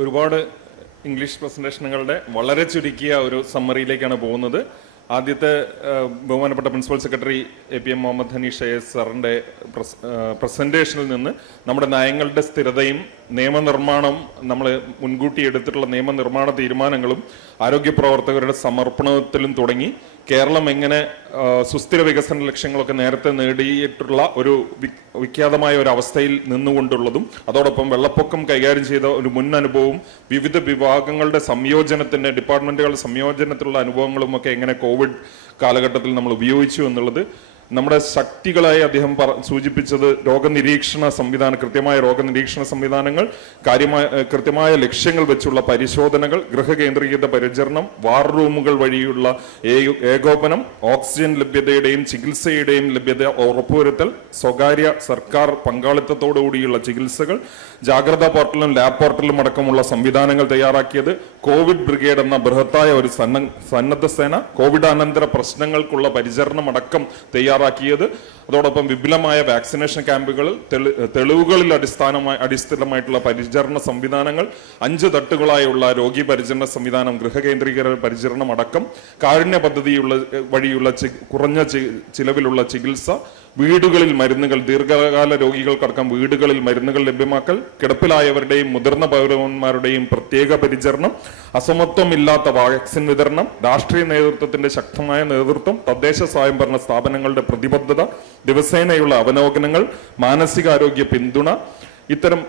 ഒരുപാട് ഇംഗ്ലീഷ് പ്രസന്റേഷനുകളുടെ വളരെ ചുരുക്കിയ ഒരു സമ്മറിയിലേക്കാണ് പോകുന്നത്. ആദ്യത്തെ ബഹുമാനപ്പെട്ട principal secretary A P M Muhammad Hanish S സാറിന്റെ പ്രസന്റേഷനിൽ നിന്ന് നമ്മുടെ നയങ്ങളുടെ സ്ഥിരതയും നിയമനിർമ്മാണം നമ്മൾ മുൻകൂട്ടി എടുത്തിട്ടുള്ള നിയമനിർമ്മാണ തീരുമാനങ്ങളും ആരോഗ്യ പ്രവർത്തകരുടെ സമർപ്പണത്തിലും തുടങ്ങി. കേരളം എങ്ങനെ സുസ്ഥിര വികസന ലക്ഷ്യങ്ങളൊക്കെ നേരത്തെ നേടിയിട്ടുള്ള ഒരു വിഖ്യാതമായ ഒരു അവസ്ഥയിൽ നിന്നുകൊണ്ടുള്ളതും അതോടൊപ്പം വെള്ളപ്പൊക്കം കൈകാര്യം ചെയ്ത ഒരു മുൻ അനുഭവവും വിവിധ വിഭാഗങ്ങളുടെ സംയോജനത്തിന്റെ ഡിപ്പാർട്ട്മെന്റുകളുടെ സംയോജനത്തിലുള്ള അനുഭവങ്ങളും ഒക്കെ എങ്ങനെ കോവിഡ് കാലഘട്ടത്തിൽ നമ്മൾ ഉപയോഗിച്ചു എന്നുള്ളത് നമ്മുടെ ശക്തികളായി അദ്ദേഹം സൂചിപ്പിച്ചത് രോഗനിരീക്ഷണ സംവിധാനം കൃത്യമായ രോഗനിരീക്ഷണ സംവിധാനങ്ങൾ കാര്യമായ കൃത്യമായ ലക്ഷ്യങ്ങൾ വെച്ചുള്ള പരിശോധനകൾ ഗൃഹകേന്ദ്രീകൃത പരിചരണം വാർ റൂമുകൾ വഴിയുള്ള ഏകോപനം ഓക്സിജൻ ലഭ്യതയുടെയും ചികിത്സയുടെയും ലഭ്യത ഉറപ്പുവരുത്തൽ സ്വകാര്യ സർക്കാർ പങ്കാളിത്തത്തോടുകൂടിയുള്ള ചികിത്സകൾ ജാഗ്രതാ പോർട്ടലും ലാബ് പോർട്ടലും അടക്കമുള്ള സംവിധാനങ്ങൾ തയ്യാറാക്കിയത് കോവിഡ് ബ്രിഗേഡ് എന്ന ബൃഹത്തായ ഒരു സന്ന സന്നദ്ധ സേന കോവിഡ് അനന്തര പ്രശ്നങ്ങൾക്കുള്ള പരിചരണം അടക്കം തയ്യാറാക്കിയത്. അതോടൊപ്പം വിപുലമായ വാക്സിനേഷൻ ക്യാമ്പുകൾ തെളി- തെളിവുകളിൽ അടിസ്ഥാനമായി അടിസ്ഥിതമായിട്ടുള്ള പരിചരണ സംവിധാനങ്ങൾ അഞ്ച് തട്ടുകളായുള്ള രോഗി പരിചരണ സംവിധാനം ഗൃഹകേന്ദ്രീകര പരിചരണം അടക്കം കാരുണ്യ പദ്ധതിയുള്ള വഴിയുള്ള കുറഞ്ഞ ചിലവിലുള്ള ചികിത്സ വീടുകളിൽ മരുന്നുകൾ ദീർഘകാല രോഗികൾക്കടക്കം വീടുകളിൽ മരുന്നുകൾ ലഭ്യമാക്കൽ കിടപ്പിലായവരുടെയും മുതിർന്ന പൗരന്മാരുടെയും പ്രത്യേക പരിചരണം അസമത്വമില്ലാത്ത വാക്സിൻ വിതരണം രാഷ്ട്രീയ നേതൃത്വത്തിന്റെ ശക്തമായ നേതൃത്വം തദ്ദേശ സ്വയംഭരണ സ്ഥാപനങ്ങളുടെ പ്രതിബദ്ധത ദിവസേനയുള്ള അവലോകനങ്ങൾ മാനസികാരോഗ്യ പിന്തുണ ഇത്തരം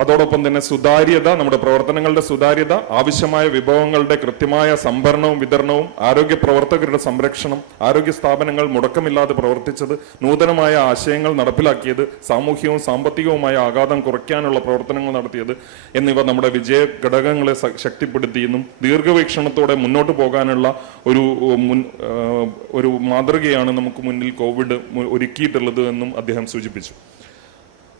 അതോടൊപ്പം തന്നെ സുതാര്യത നമ്മുടെ പ്രവർത്തനങ്ങളുടെ സുതാര്യത ആവശ്യമായ വിഭവങ്ങളുടെ കൃത്യമായ സംഭരണവും വിതരണവും ആരോഗ്യ പ്രവർത്തകരുടെ സംരക്ഷണം ആരോഗ്യ സ്ഥാപനങ്ങൾ മുടക്കമില്ലാതെ പ്രവർത്തിച്ചത് നൂതനമായ ആശയങ്ങൾ നടപ്പിലാക്കിയത് സാമൂഹ്യവും സാമ്പത്തികവുമായ ആഘാതം കുറയ്ക്കാനുള്ള പ്രവർത്തനങ്ങൾ നടത്തിയത് എന്നിവ നമ്മുടെ വിജയ ഘടകങ്ങളെ ശക്തിപ്പെടുത്തിയെന്നും ദീർഘവീക്ഷണത്തോടെ മുന്നോട്ട് പോകാനുള്ള ഒരു മുൻ ഒരു മാതൃകയാണ് നമുക്ക് മുന്നിൽ കോവിഡ് ഒരുക്കിയിട്ടുള്ളത് എന്നും അദ്ദേഹം സൂചിപ്പിച്ചു.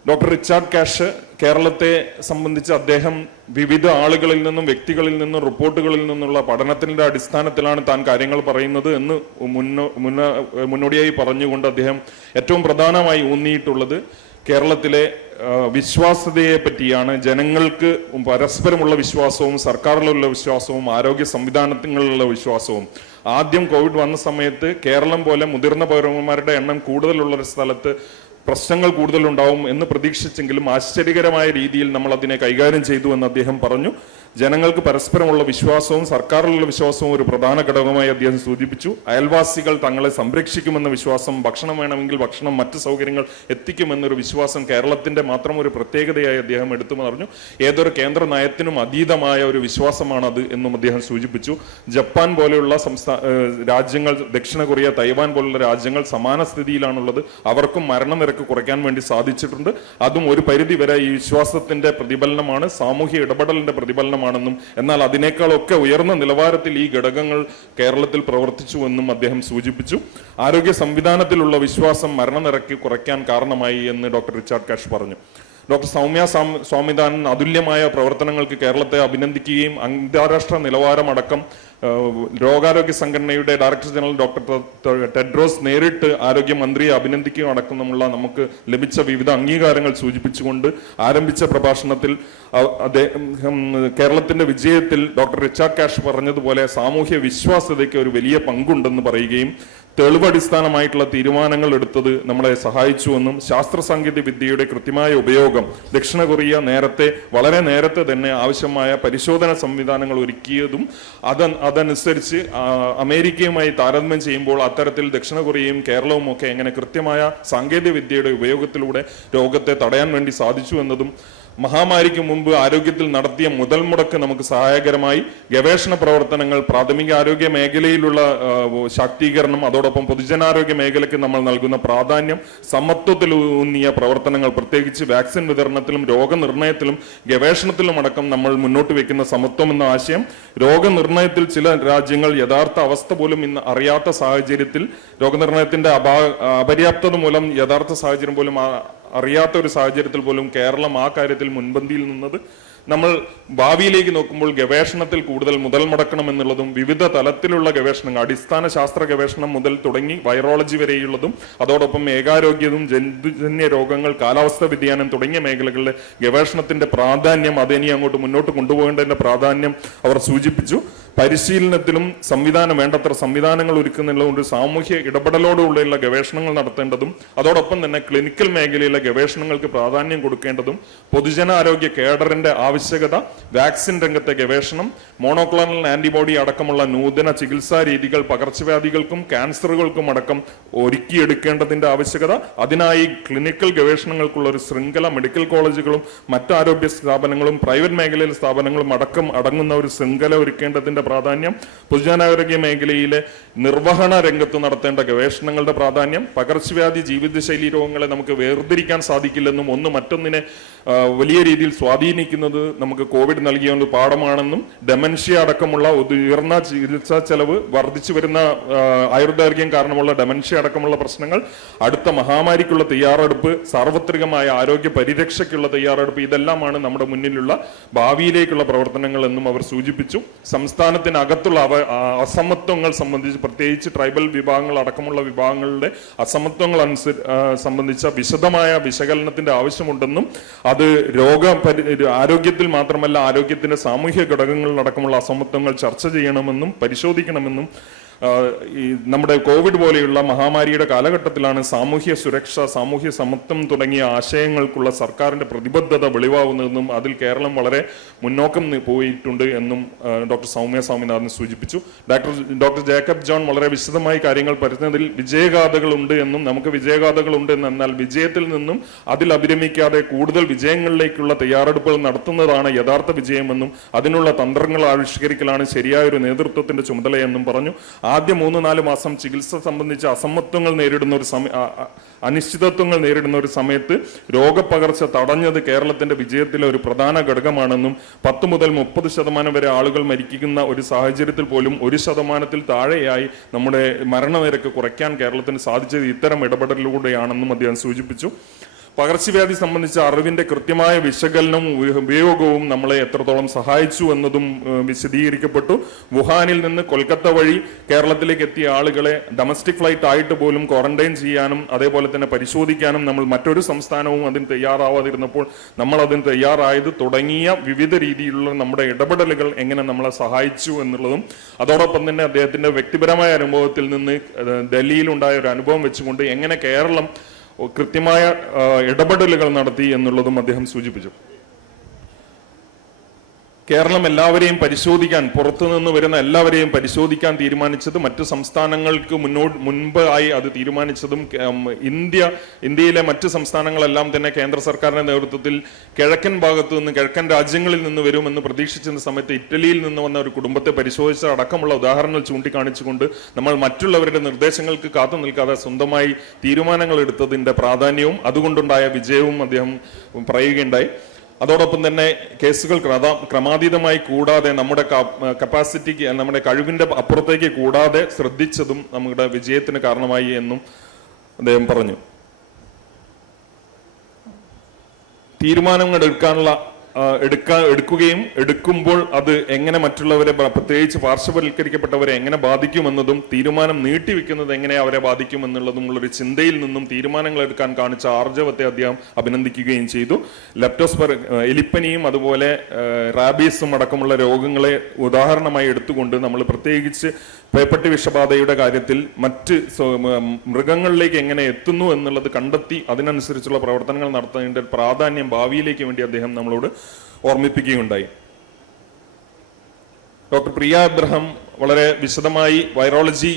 ഡോക്ടർ റിച്ചാർഡ് കാഷ് കേരളത്തെ സംബന്ധിച്ച് അദ്ദേഹം വിവിധ ആളുകളിൽ നിന്നും വ്യക്തികളിൽ നിന്നും റിപ്പോർട്ടുകളിൽ നിന്നുള്ള പഠനത്തിന്റെ അടിസ്ഥാനത്തിലാണ് താൻ കാര്യങ്ങൾ പറയുന്നത് എന്ന് മുന്നോ മുന്ന- മുന്നോടിയായി പറഞ്ഞുകൊണ്ട് അദ്ദേഹം ഏറ്റവും പ്രധാനമായി ഊന്നിയിട്ടുള്ളത് കേരളത്തിലെ വിശ്വാസ്യതയെ പറ്റിയാണ്. ജനങ്ങൾക്ക് പരസ്പരമുള്ള വിശ്വാസവും സർക്കാരിലുള്ള വിശ്വാസവും ആരോഗ്യ സംവിധാനങ്ങളിലുള്ള വിശ്വാസവും. ആദ്യം കോവിഡ് വന്ന സമയത്ത് കേരളം പോലെ മുതിർന്ന പൗരന്മാരുടെ എണ്ണം കൂടുതലുള്ള ഒരു സ്ഥലത്ത് പ്രശ്നങ്ങൾ കൂടുതലുണ്ടാവും എന്ന് പ്രതീക്ഷിച്ചെങ്കിലും ആശ്ചര്യകരമായ രീതിയിൽ നമ്മൾ അതിനെ കൈകാര്യം ചെയ്തു എന്ന് അദ്ദേഹം പറഞ്ഞു. ജനങ്ങൾക്ക് പരസ്പരമുള്ള വിശ്വാസവും സർക്കാരിലുള്ള വിശ്വാസവും ഒരു പ്രധാന ഘടകമായി അദ്ദേഹം സൂചിപ്പിച്ചു. അയൽവാസികൾ തങ്ങളെ സംരക്ഷിക്കുമെന്ന വിശ്വാസം ഭക്ഷണം വേണമെങ്കിൽ ഭക്ഷണം മറ്റ് സൗകര്യങ്ങൾ എത്തിക്കുമെന്നൊരു വിശ്വാസം കേരളത്തിന്റെ മാത്രം ഒരു പ്രത്യേകതയായി അദ്ദേഹം എടുത്തു പറഞ്ഞു ഏതൊരു കേന്ദ്ര നയത്തിനും അതീതമായ ഒരു അത് എന്നും അദ്ദേഹം സൂചിപ്പിച്ചു. ജപ്പാൻ പോലെയുള്ള സംസ്ഥാന രാജ്യങ്ങൾ ദക്ഷിണ കൊറിയ തൈവാൻ പോലുള്ള രാജ്യങ്ങൾ സമാന സ്ഥിതിയിലാണുള്ളത്. അവർക്കും മരണനിരക്ക് കുറയ്ക്കാൻ വേണ്ടി സാധിച്ചിട്ടുണ്ട്. അതും ഒരു പരിധി വരെ ഈ വിശ്വാസത്തിന്റെ പ്രതിഫലനമാണ്. സാമൂഹ്യ ഇടപെടലിന്റെ പ്രതിഫലനമാണെന്നും എന്നാൽ അതിനേക്കാളൊക്കെ ഉയർന്ന നിലവാരത്തിൽ ഈ ഘടകങ്ങൾ കേരളത്തിൽ പ്രവർത്തിച്ചുവെന്നും അദ്ദേഹം സൂചിപ്പിച്ചു. ആരോഗ്യ സംവിധാനത്തിലുള്ള വിശ്വാസം മരണനിരക്ക് കുറയ്ക്കാൻ കാരണമായി എന്ന് ഡോക്ടർ റിച്ചാർഡ് കാഷ് പറഞ്ഞു. ഡോക്ടർ സൗമ്യ സ്വാമിനാഥൻ അതുല്യമായ പ്രവർത്തനങ്ങൾക്ക് കേരളത്തെ അഭിനന്ദിക്കുകയും അന്താരാഷ്ട്ര നിലവാരമടക്കം രോഗാരോഗ്യ സംഘടനയുടെ ഡയറക്ടർ ജനറൽ ഡോക്ടർ ടെഡ്രോസ് നേരിട്ട് ആരോഗ്യമന്ത്രിയെ അഭിനന്ദിക്കുകയും അടക്കമുള്ള നമുക്ക് ലഭിച്ച വിവിധ അംഗീകാരങ്ങൾ സൂചിപ്പിച്ചുകൊണ്ട് ആരംഭിച്ച പ്രഭാഷണത്തിൽ അദ്ദേഹം കേരളത്തിന്റെ വിജയത്തിൽ ഡോക്ടർ റിച്ചാർഡ് കാഷ് പറഞ്ഞതുപോലെ സാമൂഹ്യ വിശ്വാസ്യതയ്ക്ക് ഒരു വലിയ പങ്കുണ്ടെന്ന് പറയുകയും തെളിവടിസ്ഥാനമായിട്ടുള്ള തീരുമാനങ്ങൾ എടുത്തത് നമ്മളെ സഹായിച്ചുവെന്നും ശാസ്ത്ര സാങ്കേതിക വിദ്യയുടെ കൃത്യമായ ഉപയോഗം ദക്ഷിണ കൊറിയ നേരത്തെ വളരെ നേരത്തെ തന്നെ ആവശ്യമായ പരിശോധന സംവിധാനങ്ങൾ ഒരുക്കിയതും അത് അതനുസരിച്ച് അമേരിക്കയുമായി താരതമ്യം ചെയ്യുമ്പോൾ അത്തരത്തിൽ ദക്ഷിണ കൊറിയയും കേരളവും ഒക്കെ എങ്ങനെ കൃത്യമായ സാങ്കേതിക വിദ്യയുടെ ഉപയോഗത്തിലൂടെ രോഗത്തെ തടയാൻ വേണ്ടി സാധിച്ചു എന്നതും മഹാമാരിക്ക് മുമ്പ് ആരോഗ്യത്തിൽ നടത്തിയ മുതൽ മുടക്ക് നമുക്ക് സഹായകരമായി. ഗവേഷണ പ്രവർത്തനങ്ങൾ പ്രാഥമിക ആരോഗ്യ മേഖലയിലുള്ള ശാക്തീകരണം അതോടൊപ്പം പൊതുജനാരോഗ്യ മേഖലയ്ക്ക് നമ്മൾ നൽകുന്ന പ്രാധാന്യം സമത്വത്തിൽ ഊന്നിയ പ്രവർത്തനങ്ങൾ പ്രത്യേകിച്ച് വാക്സിൻ വിതരണത്തിലും രോഗനിർണയത്തിലും ഗവേഷണത്തിലും അടക്കം നമ്മൾ മുന്നോട്ട് വെക്കുന്ന സമത്വം എന്ന ആശയം. രോഗനിർണയത്തിൽ ചില രാജ്യങ്ങൾ യഥാർത്ഥ അവസ്ഥ പോലും ഇന്ന് അറിയാത്ത സാഹചര്യത്തിൽ രോഗനിർണയത്തിന്റെ അപാ അപര്യാപ്തത മൂലം യഥാർത്ഥ സാഹചര്യം പോലും അറിയാത്ത ഒരു സാഹചര്യത്തിൽ പോലും കേരളം ആ കാര്യത്തിൽ മുൻപന്തിയിൽ നിന്നത് നമ്മൾ ഭാവിയിലേക്ക് നോക്കുമ്പോൾ ഗവേഷണത്തിൽ കൂടുതൽ മുതൽ മുടക്കണം എന്നുള്ളതും വിവിധ തലത്തിലുള്ള ഗവേഷണങ്ങൾ അടിസ്ഥാന ശാസ്ത്ര ഗവേഷണം മുതൽ തുടങ്ങി വൈറോളജി വരെയുള്ളതും അതോടൊപ്പം ഏകാരോഗ്യവും ജന്തുജന്യ രോഗങ്ങൾ കാലാവസ്ഥാ വ്യതിയാനം തുടങ്ങിയ മേഖലകളിലെ ഗവേഷണത്തിന്റെ പ്രാധാന്യം അതിനി അങ്ങോട്ട് മുന്നോട്ട് കൊണ്ടുപോകേണ്ടതിന്റെ പ്രാധാന്യം അവർ സൂചിപ്പിച്ചു. പരിശീലനത്തിലും സംവിധാനം വേണ്ടത്ര സംവിധാനങ്ങൾ ഒരുക്കുന്നുള്ളതുകൊണ്ട് സാമൂഹ്യ ഇടപെടലോടുള്ള ഗവേഷണങ്ങൾ നടത്തേണ്ടതും അതോടൊപ്പം തന്നെ ക്ലിനിക്കൽ മേഖലയിലെ ഗവേഷണങ്ങൾക്ക് പ്രാധാന്യം കൊടുക്കേണ്ടതും പൊതുജനാരോഗ്യ കേഡറിന്റെ ആവശ്യകത വാക്സിൻ രംഗത്തെ ഗവേഷണം മോണോക്ലോണൽ ആന്റിബോഡി അടക്കമുള്ള നൂതന ചികിത്സാ രീതികൾ പകർച്ചവ്യാധികൾക്കും ക്യാൻസറുകൾക്കും അടക്കം ഒരുക്കിയെടുക്കേണ്ടതിന്റെ ആവശ്യകത അതിനായി ക്ലിനിക്കൽ ഗവേഷണങ്ങൾക്കുള്ള ഒരു ശൃംഖല മെഡിക്കൽ കോളേജുകളും മറ്റാരോഗ്യ സ്ഥാപനങ്ങളും പ്രൈവറ്റ് മേഖലയിലെ സ്ഥാപനങ്ങളും അടക്കം അടങ്ങുന്ന ഒരു ശൃംഖല ഒരുക്കേണ്ടതിന്റെ പ്രാധാന്യം പൊതുജനാരോഗ്യ മേഖലയിലെ നിർവഹണ രംഗത്ത് നടത്തേണ്ട ഗവേഷണങ്ങളുടെ പ്രാധാന്യം പകർച്ചവ്യാധി ജീവിതശൈലി രോഗങ്ങളെ നമുക്ക് വേർതിരിക്കാൻ സാധിക്കില്ലെന്നും ഒന്ന് മറ്റൊന്നിനെ വലിയ രീതിയിൽ സ്വാധീനിക്കുന്നത് നമുക്ക് കോവിഡ് നൽകിയ ഒരു പാഠമാണെന്നും ഡെമൻഷ്യ അടക്കമുള്ള ഉയർന്ന ചികിത്സാ ചെലവ് വർദ്ധിച്ചു വരുന്ന ആയുർദൈർഘ്യം കാരണമുള്ള ഡെമൻഷ്യ അടക്കമുള്ള പ്രശ്നങ്ങൾ അടുത്ത മഹാമാരിക്കുള്ള തയ്യാറെടുപ്പ് സാർവത്രികമായ ആരോഗ്യ പരിരക്ഷയ്ക്കുള്ള തയ്യാറെടുപ്പ് ഇതെല്ലാമാണ് നമ്മുടെ മുന്നിലുള്ള ഭാവിയിലേക്കുള്ള പ്രവർത്തനങ്ങൾ എന്നും അവർ സൂചിപ്പിച്ചു. സംസ്ഥാനത്തിനകത്തുള്ള അവ അസമത്വങ്ങൾ സംബന്ധിച്ച് പ്രത്യേകിച്ച് ട്രൈബൽ വിഭാഗങ്ങൾ അടക്കമുള്ള വിഭാഗങ്ങളുടെ അസമത്വങ്ങൾ അനുസരി സംബന്ധിച്ച വിശദമായ വിശകലനത്തിന്റെ ആവശ്യമുണ്ടെന്നും അത് രോഗ ആരോഗ്യത്തിൽ മാത്രമല്ല ആരോഗ്യത്തിന്റെ സാമൂഹ്യ ഘടകങ്ങളിലടക്കമുള്ള അസമത്വങ്ങൾ ചർച്ച ചെയ്യണമെന്നും പരിശോധിക്കണമെന്നും ഈ നമ്മുടെ കോവിഡ് പോലെയുള്ള മഹാമാരിയുടെ കാലഘട്ടത്തിലാണ് സാമൂഹ്യ സുരക്ഷ സാമൂഹ്യ സമത്വം തുടങ്ങിയ ആശയങ്ങൾക്കുള്ള സർക്കാരിന്റെ പ്രതിബദ്ധത വെളിവാകുന്നതെന്നും അതിൽ കേരളം വളരെ മുന്നോക്കം പോയിട്ടുണ്ട് എന്നും ഡോക്ടർ സൗമ്യ സ്വാമിനാഥൻ സൂചിപ്പിച്ചു. ഡോക്ടർ ഡോക്ടർ ജേക്കബ് ജോൺ വളരെ വിശദമായി കാര്യങ്ങൾ പരത്തുന്നതിൽ വിജയഗാഥകളുണ്ട് എന്നും നമുക്ക് വിജയഗാഥകളുണ്ട് എന്ന് എന്നാൽ വിജയത്തിൽ നിന്നും അതിൽ അഭിരമിക്കാതെ കൂടുതൽ വിജയങ്ങളിലേക്കുള്ള തയ്യാറെടുപ്പുകൾ നടത്തുന്നതാണ് യഥാർത്ഥ വിജയമെന്നും അതിനുള്ള തന്ത്രങ്ങൾ ആവിഷ്കരിക്കലാണ് ശരിയായ ഒരു നേതൃത്വത്തിന്റെ ചുമതലയെന്നും പറഞ്ഞു. ആദ്യ മൂന്ന് നാല് മാസം ചികിത്സ സംബന്ധിച്ച അസമത്വങ്ങൾ നേരിടുന്ന ഒരു സമയ അനിശ്ചിതത്വങ്ങൾ നേരിടുന്ന ഒരു സമയത്ത് രോഗപകർച്ച തടഞ്ഞത് കേരളത്തിന്റെ വിജയത്തിലെ ഒരു പ്രധാന ഘടകമാണെന്നും പത്ത് മുതൽ മുപ്പത് ശതമാനം വരെ ആളുകൾ മരിക്കുന്ന ഒരു സാഹചര്യത്തിൽ പോലും ഒരു ശതമാനത്തിൽ താഴെയായി നമ്മുടെ മരണനിരക്ക് കുറയ്ക്കാൻ കേരളത്തിന് സാധിച്ചത് ഇത്തരം ഇടപെടലിലൂടെയാണെന്നും അദ്ദേഹം സൂചിപ്പിച്ചു. പകർച്ചവ്യാധി സംബന്ധിച്ച അറിവിന്റെ കൃത്യമായ വിശകലനവും ഉപയോഗവും നമ്മളെ എത്രത്തോളം സഹായിച്ചു എന്നതും വിശദീകരിക്കപ്പെട്ടു. വുഹാനിൽ നിന്ന് കൊൽക്കത്ത വഴി കേരളത്തിലേക്ക് എത്തിയ ആളുകളെ ഡൊമസ്റ്റിക് ഫ്ലൈറ്റ് ആയിട്ട് പോലും ക്വാറന്റൈൻ ചെയ്യാനും അതേപോലെ തന്നെ പരിശോധിക്കാനും നമ്മൾ മറ്റൊരു സംസ്ഥാനവും അതിന് തയ്യാറാവാതിരുന്നപ്പോൾ നമ്മൾ അതിന് തയ്യാറായത് തുടങ്ങിയ വിവിധ രീതിയിലുള്ള നമ്മുടെ ഇടപെടലുകൾ എങ്ങനെ നമ്മളെ സഹായിച്ചു എന്നുള്ളതും അതോടൊപ്പം തന്നെ അദ്ദേഹത്തിന്റെ വ്യക്തിപരമായ അനുഭവത്തിൽ നിന്ന് ഡൽഹിയിലുണ്ടായ ഒരു അനുഭവം വെച്ചുകൊണ്ട് എങ്ങനെ കേരളം കൃത്യമായ ഇടപെടലുകൾ നടത്തി എന്നുള്ളതും അദ്ദേഹം സൂചിപ്പിച്ചു. കേരളം എല്ലാവരെയും പരിശോധിക്കാൻ പുറത്തുനിന്ന് വരുന്ന എല്ലാവരെയും പരിശോധിക്കാൻ തീരുമാനിച്ചത് മറ്റ് സംസ്ഥാനങ്ങൾക്ക് മുന്നോട്ട് മുൻപ് ആയി അത് തീരുമാനിച്ചതും ഇന്ത്യ ഇന്ത്യയിലെ മറ്റ് സംസ്ഥാനങ്ങളെല്ലാം തന്നെ കേന്ദ്ര സർക്കാരിന്റെ നേതൃത്വത്തിൽ കിഴക്കൻ ഭാഗത്തു നിന്ന് കിഴക്കൻ രാജ്യങ്ങളിൽ നിന്ന് വരുമെന്ന് പ്രതീക്ഷിച്ചിരുന്ന സമയത്ത് ഇറ്റലിയിൽ നിന്ന് വന്ന ഒരു കുടുംബത്തെ പരിശോധിച്ച അടക്കമുള്ള ഉദാഹരണങ്ങൾ ചൂണ്ടിക്കാണിച്ചുകൊണ്ട് നമ്മൾ മറ്റുള്ളവരുടെ നിർദ്ദേശങ്ങൾക്ക് കാത്തു നിൽക്കാതെ സ്വന്തമായി തീരുമാനങ്ങൾ എടുത്തതിന്റെ പ്രാധാന്യവും അതുകൊണ്ടുണ്ടായ വിജയവും അദ്ദേഹം പറയുകയുണ്ടായി. അതോടൊപ്പം തന്നെ കേസുകൾ ക്രമാതീതമായി കൂടാതെ നമ്മുടെ കപ്പാസിറ്റിക്ക് നമ്മുടെ കഴിവിന്റെ അപ്പുറത്തേക്ക് കൂടാതെ ശ്രദ്ധിച്ചതും നമ്മുടെ വിജയത്തിന് കാരണമായി എന്നും അദ്ദേഹം പറഞ്ഞു. തീരുമാനങ്ങൾ എടുക്കാനുള്ള എടുക്കാ എടുക്കുകയും എടുക്കുമ്പോൾ അത് എങ്ങനെ മറ്റുള്ളവരെ പ്രത്യേകിച്ച് പാർശ്വവൽക്കരിക്കപ്പെട്ടവരെ എങ്ങനെ ബാധിക്കുമെന്നതും തീരുമാനം നീട്ടിവെക്കുന്നത് എങ്ങനെ അവരെ ബാധിക്കുമെന്നുള്ളതും ഉള്ളൊരു ചിന്തയിൽ നിന്നും തീരുമാനങ്ങൾ എടുക്കാൻ കാണിച്ച ആർജവത്തെ അദ്ദേഹം അഭിനന്ദിക്കുകയും ചെയ്തു. ലെപ്റ്റോസ്പർ എലിപ്പനിയും അതുപോലെ റാബീസും അടക്കമുള്ള രോഗങ്ങളെ ഉദാഹരണമായി എടുത്തുകൊണ്ട് നമ്മൾ പ്രത്യേകിച്ച് പേപ്പട്ടി വിഷബാധയുടെ കാര്യത്തിൽ മറ്റ് മൃഗങ്ങളിലേക്ക് എങ്ങനെ എത്തുന്നു എന്നുള്ളത് കണ്ടെത്തി അതിനനുസരിച്ചുള്ള പ്രവർത്തനങ്ങൾ നടത്തുന്നതിന്റെ പ്രാധാന്യം ഭാവിയിലേക്ക് വേണ്ടി അദ്ദേഹം നമ്മളോട് ഓർമ്മിപ്പിക്കുകയുണ്ടായി. ഡോക്ടർ പ്രിയ അബ്രഹാം വളരെ വിശദമായി വൈറോളജി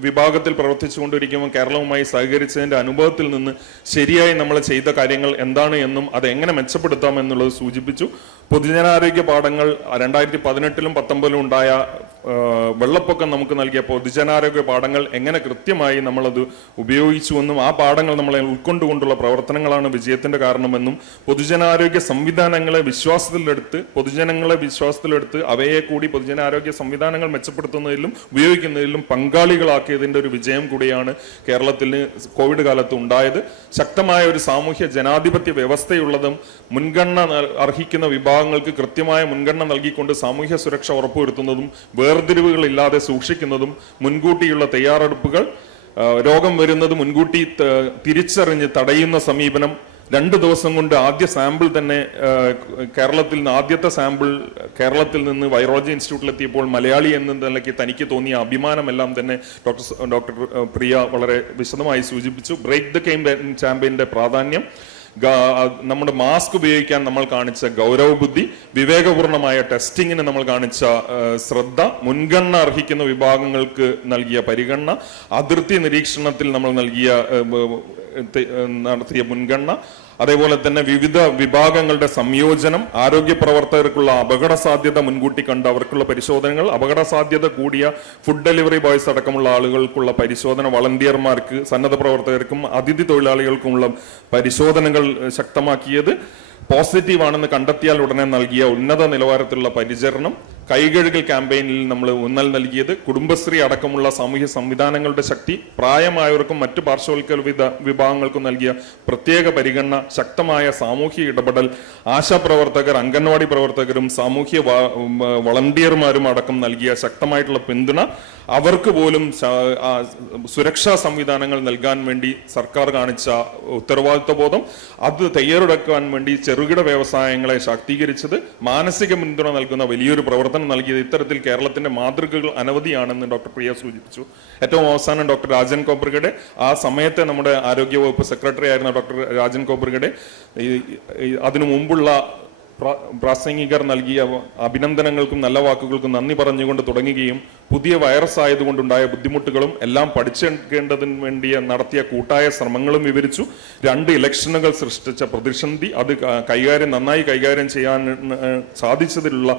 വിഭാഗത്തിൽ പ്രവർത്തിച്ചുകൊണ്ടിരിക്കുമ്പോൾ കേരളവുമായി സഹകരിച്ചതിന്റെ അനുഭവത്തിൽ നിന്ന് ശരിയായി നമ്മൾ ചെയ്ത കാര്യങ്ങൾ എന്താണ് എന്നും അത് എങ്ങനെ മെച്ചപ്പെടുത്താം എന്നുള്ളത് സൂചിപ്പിച്ചു. പൊതുജനാരോഗ്യ പാഠങ്ങൾ രണ്ടായിരത്തി പതിനെട്ടിലും പത്തൊമ്പതിലും ഉണ്ടായ വെള്ളപ്പൊക്കം നമുക്ക് നൽകിയ പൊതുജനാരോഗ്യ പാഠങ്ങൾ എങ്ങനെ കൃത്യമായി നമ്മളത് ഉപയോഗിച്ചുവെന്നും ആ പാഠങ്ങൾ നമ്മളെ ഉൾക്കൊണ്ടുകൊണ്ടുള്ള പ്രവർത്തനങ്ങളാണ് വിജയത്തിന്റെ കാരണമെന്നും പൊതുജനാരോഗ്യ സംവിധാനങ്ങളെ വിശ്വാസത്തിലെടുത്ത് പൊതുജനങ്ങളെ വിശ്വാസത്തിലെടുത്ത് അവയെ കൂടി പൊതുജനാരോഗ്യ സംവിധാനങ്ങൾ മെച്ചപ്പെടുത്തുന്നതിലും ഉപയോഗിക്കുന്നതിലും പങ്കാളികളാക്കിയതിന്റെ ഒരു വിജയം കൂടിയാണ് കേരളത്തിൽ കോവിഡ് കാലത്ത് ഉണ്ടായത്. ശക്തമായ ഒരു സാമൂഹ്യ ജനാധിപത്യ വ്യവസ്ഥയുള്ളതും മുൻഗണന അർഹിക്കുന്ന വിഭാഗങ്ങൾക്ക് കൃത്യമായ മുൻഗണന നൽകിക്കൊണ്ട് സാമൂഹ്യ സുരക്ഷ ഉറപ്പുവരുത്തുന്നതും വേർതിരിവുകളില്ലാതെ സൂക്ഷിക്കുന്നതും മുൻകൂട്ടിയുള്ള തയ്യാറെടുപ്പുകൾ രോഗം വരുന്നത് മുൻകൂട്ടി തിരിച്ചറിഞ്ഞ് തടയുന്ന സമീപനം രണ്ട് ദിവസം കൊണ്ട് ആദ്യ സാമ്പിൾ തന്നെ കേരളത്തിൽ നിന്ന് ആദ്യത്തെ സാമ്പിൾ കേരളത്തിൽ നിന്ന് വൈറോളജി ഇൻസ്റ്റിറ്റ്യൂട്ടിൽ എത്തിയപ്പോൾ മലയാളി എന്ന നിലയ്ക്ക് തനിക്ക് തോന്നിയ അഭിമാനമെല്ലാം തന്നെ ഡോക്ടർ ഡോക്ടർ പ്രിയ വളരെ വിശദമായി സൂചിപ്പിച്ചു. ബ്രേക്ക് ദ കെയിം ചാമ്പ്യന്റെ പ്രാധാന്യം നമ്മുടെ മാസ്ക് ഉപയോഗിക്കാൻ നമ്മൾ കാണിച്ച ഗൗരവ ബുദ്ധി വിവേകപൂർണമായ ടെസ്റ്റിങ്ങിന് നമ്മൾ കാണിച്ച ശ്രദ്ധ മുൻഗണന അർഹിക്കുന്ന വിഭാഗങ്ങൾക്ക് നൽകിയ പരിഗണന അതിർത്തി നിരീക്ഷണത്തിൽ നമ്മൾ നൽകിയ നടത്തിയ മുൻഗണന അതേപോലെ തന്നെ വിവിധ വിഭാഗങ്ങളുടെ സംയോജനം ആരോഗ്യ പ്രവർത്തകർക്കുള്ള അപകട സാധ്യത മുൻകൂട്ടി കണ്ട് അവർക്കുള്ള പരിശോധനകൾ അപകട സാധ്യത കൂടിയ ഫുഡ് ഡെലിവറി ബോയ്സ് അടക്കമുള്ള ആളുകൾക്കുള്ള പരിശോധന വളണ്ടിയർമാർക്ക് സന്നദ്ധ പ്രവർത്തകർക്കും അതിഥി തൊഴിലാളികൾക്കുമുള്ള പരിശോധനകൾ ശക്തമാക്കിയത് പോസിറ്റീവ് ആണെന്ന് കണ്ടെത്തിയാൽ ഉടനെ നൽകിയ ഉന്നത നിലവാരത്തിലുള്ള പരിചരണം. കൈകഴുകൽ ക്യാമ്പയിനിൽ നമ്മൾ ഊന്നൽ നൽകിയത് കുടുംബശ്രീ അടക്കമുള്ള സാമൂഹ്യ സംവിധാനങ്ങളുടെ ശക്തി പ്രായമായവർക്കും മറ്റു പാർശ്വവൽക്കരിത വിഭാഗങ്ങൾക്കും നൽകിയ പ്രത്യേക പരിഗണന ശക്തമായ സാമൂഹ്യ ഇടപെടൽ ആശാപ്രവർത്തകർ അംഗൻവാടി പ്രവർത്തകരും സാമൂഹ്യ വളണ്ടിയർമാരും അടക്കം നൽകിയ ശക്തമായിട്ടുള്ള പിന്തുണ. അവർക്ക് പോലും സുരക്ഷാ സംവിധാനങ്ങൾ നൽകാൻ വേണ്ടി സർക്കാർ കാണിച്ച ഉത്തരവാദിത്വ ബോധം അത് തയ്യാറെടുക്കാൻ വേണ്ടി ചെറുകിട വ്യവസായങ്ങളെ ശാക്തീകരിച്ചത് മാനസിക പിന്തുണ നൽകുന്ന വലിയൊരു പ്രവർത്തനം നൽകിയത് ഇത്തരത്തിൽ കേരളത്തിന്റെ മാതൃകകൾ അനവധിയാണെന്ന് ഡോക്ടർ പ്രിയ സൂചിപ്പിച്ചു. ഏറ്റവും അവസാനം ഡോക്ടർ രാജൻ കോബ്രിഗഡെ ആ സമയത്തെ നമ്മുടെ ആരോഗ്യവകുപ്പ് സെക്രട്ടറി ആയിരുന്ന ഡോക്ടർ രാജൻ കോബ്രിഗഡെ അതിനു മുമ്പുള്ള പ്രാസംഗികർ നൽകിയ അഭിനന്ദനങ്ങൾക്കും നല്ല വാക്കുകൾക്കും നന്ദി പറഞ്ഞുകൊണ്ട് തുടങ്ങുകയും പുതിയ വൈറസ് ആയതുകൊണ്ടുണ്ടായ ബുദ്ധിമുട്ടുകളും എല്ലാം പഠിച്ചെടുക്കേണ്ടതിന് വേണ്ടി നടത്തിയ കൂട്ടായ ശ്രമങ്ങളും വിവരിച്ചു. രണ്ട് ഇലക്ഷനുകൾ സൃഷ്ടിച്ച പ്രതിസന്ധി അത് കൈകാര്യം നന്നായി കൈകാര്യം ചെയ്യാൻ സാധിച്ചതിലുള്ള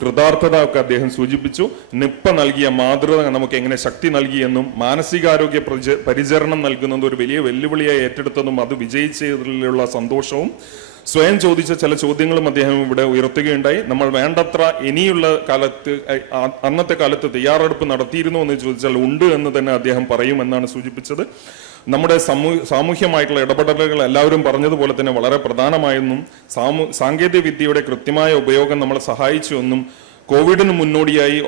കൃതാർത്ഥത ഒക്കെ അദ്ദേഹം സൂചിപ്പിച്ചു. നിപ്പ നൽകിയ മാതൃക നമുക്ക് എങ്ങനെ ശക്തി നൽകിയെന്നും മാനസികാരോഗ്യ പരിചരണം നൽകുന്നത് ഒരു വലിയ വെല്ലുവിളിയായി ഏറ്റെടുത്തതും അത് വിജയിച്ചതിലുള്ള സന്തോഷവും സ്വയം ചോദിച്ച ചില ചോദ്യങ്ങളും അദ്ദേഹം ഇവിടെ ഉയർത്തുകയുണ്ടായി. നമ്മൾ വേണ്ടത്ര ഇനിയുള്ള കാലത്ത് അന്നത്തെ കാലത്ത് തയ്യാറെടുപ്പ് നടത്തിയിരുന്നു എന്ന് ചോദിച്ചാൽ ഉണ്ട് എന്ന് തന്നെ അദ്ദേഹം പറയുമെന്നാണ് സൂചിപ്പിച്ചത്. നമ്മുടെ സമൂ സാമൂഹ്യമായിട്ടുള്ള ഇടപെടലുകൾ എല്ലാവരും പറഞ്ഞതുപോലെ തന്നെ വളരെ പ്രധാനമായെന്നും സാമൂ സാങ്കേതിക വിദ്യയുടെ കൃത്യമായ ഉപയോഗം നമ്മളെ സഹായിച്ചു എന്നും കോവിഡിന് മുന്നോടിയായി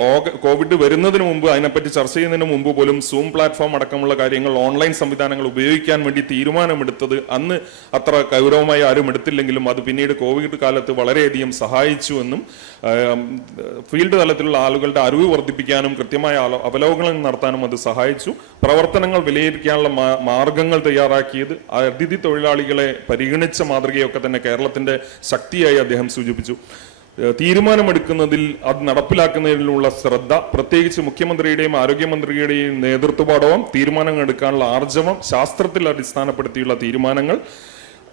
കോവിഡ് വരുന്നതിന് മുമ്പ് അതിനെപ്പറ്റി ചർച്ച ചെയ്യുന്നതിന് മുമ്പ് പോലും സൂം പ്ലാറ്റ്ഫോം അടക്കമുള്ള കാര്യങ്ങൾ ഓൺലൈൻ സംവിധാനങ്ങൾ ഉപയോഗിക്കാൻ വേണ്ടി തീരുമാനമെടുത്തത് അന്ന് അത്ര ഗൗരവമായി ആരും എടുത്തില്ലെങ്കിലും അത് പിന്നീട് കോവിഡ് കാലത്ത് വളരെയധികം സഹായിച്ചു എന്നും ഫീൽഡ് തലത്തിലുള്ള ആളുകളുടെ അറിവ് വർദ്ധിപ്പിക്കാനും കൃത്യമായ അവലോകനം നടത്താനും അത് സഹായിച്ചു. പ്രവർത്തനങ്ങൾ വിലയിരുത്താനുള്ള മാർഗങ്ങൾ തയ്യാറാക്കിയത് അതിഥി തൊഴിലാളികളെ പരിഗണിച്ച മാതൃകയൊക്കെ തന്നെ കേരളത്തിന്റെ ശക്തിയായി അദ്ദേഹം സൂചിപ്പിച്ചു. തീരുമാനമെടുക്കുന്നതിൽ അത് നടപ്പിലാക്കുന്നതിലുള്ള ശ്രദ്ധ പ്രത്യേകിച്ച് മുഖ്യമന്ത്രിയുടെയും ആരോഗ്യമന്ത്രിയുടെയും നേതൃത്വപാഠവും തീരുമാനങ്ങൾ എടുക്കാനുള്ള ആർജവം ശാസ്ത്രത്തിൽ അടിസ്ഥാനപ്പെടുത്തിയുള്ള തീരുമാനങ്ങൾ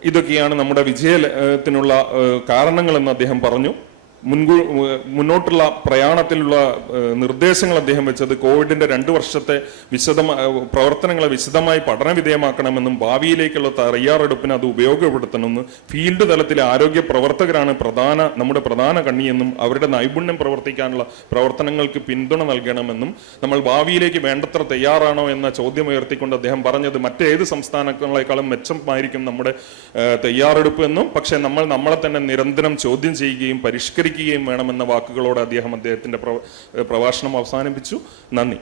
ഇതൊക്കെയാണ് നമ്മുടെ വിജയത്തിനുള്ള കാരണങ്ങളെന്ന് അദ്ദേഹം പറഞ്ഞു. മുൻകൂ മുന്നോട്ടുള്ള പ്രയാണത്തിലുള്ള നിർദ്ദേശങ്ങൾ അദ്ദേഹം വെച്ചത് കോവിഡിന്റെ രണ്ട് വർഷത്തെ വിശദ പ്രവർത്തനങ്ങളെ വിശദമായി പഠന വിധേയമാക്കണമെന്നും ഭാവിയിലേക്കുള്ള തയ്യാറെടുപ്പിന് അത് ഉപയോഗപ്പെടുത്തണമെന്നും ഫീൽഡ് തലത്തിലെ ആരോഗ്യ പ്രവർത്തകരാണ് പ്രധാന നമ്മുടെ പ്രധാന കണ്ണിയെന്നും അവരുടെ നൈപുണ്യം പ്രവർത്തിക്കാനുള്ള പ്രവർത്തനങ്ങൾക്ക് പിന്തുണ നൽകണമെന്നും നമ്മൾ ഭാവിയിലേക്ക് വേണ്ടത്ര തയ്യാറാണോ എന്ന ചോദ്യം ഉയർത്തിക്കൊണ്ട് അദ്ദേഹം പറഞ്ഞത് മറ്റേത് സംസ്ഥാനങ്ങളെക്കാളും മെച്ചമായിരിക്കും നമ്മുടെ തയ്യാറെടുപ്പ് എന്നും. പക്ഷേ നമ്മൾ നമ്മളെ തന്നെ നിരന്തരം ചോദ്യം ചെയ്യുകയും പരിഷ്കരിക്കുകയും വേണമെന്ന വാക്കുകളോട് അദ്ദേഹം അദ്ദേഹത്തിന്റെ പ്രഭാഷണം അവസാനിപ്പിച്ചു. നന്ദി.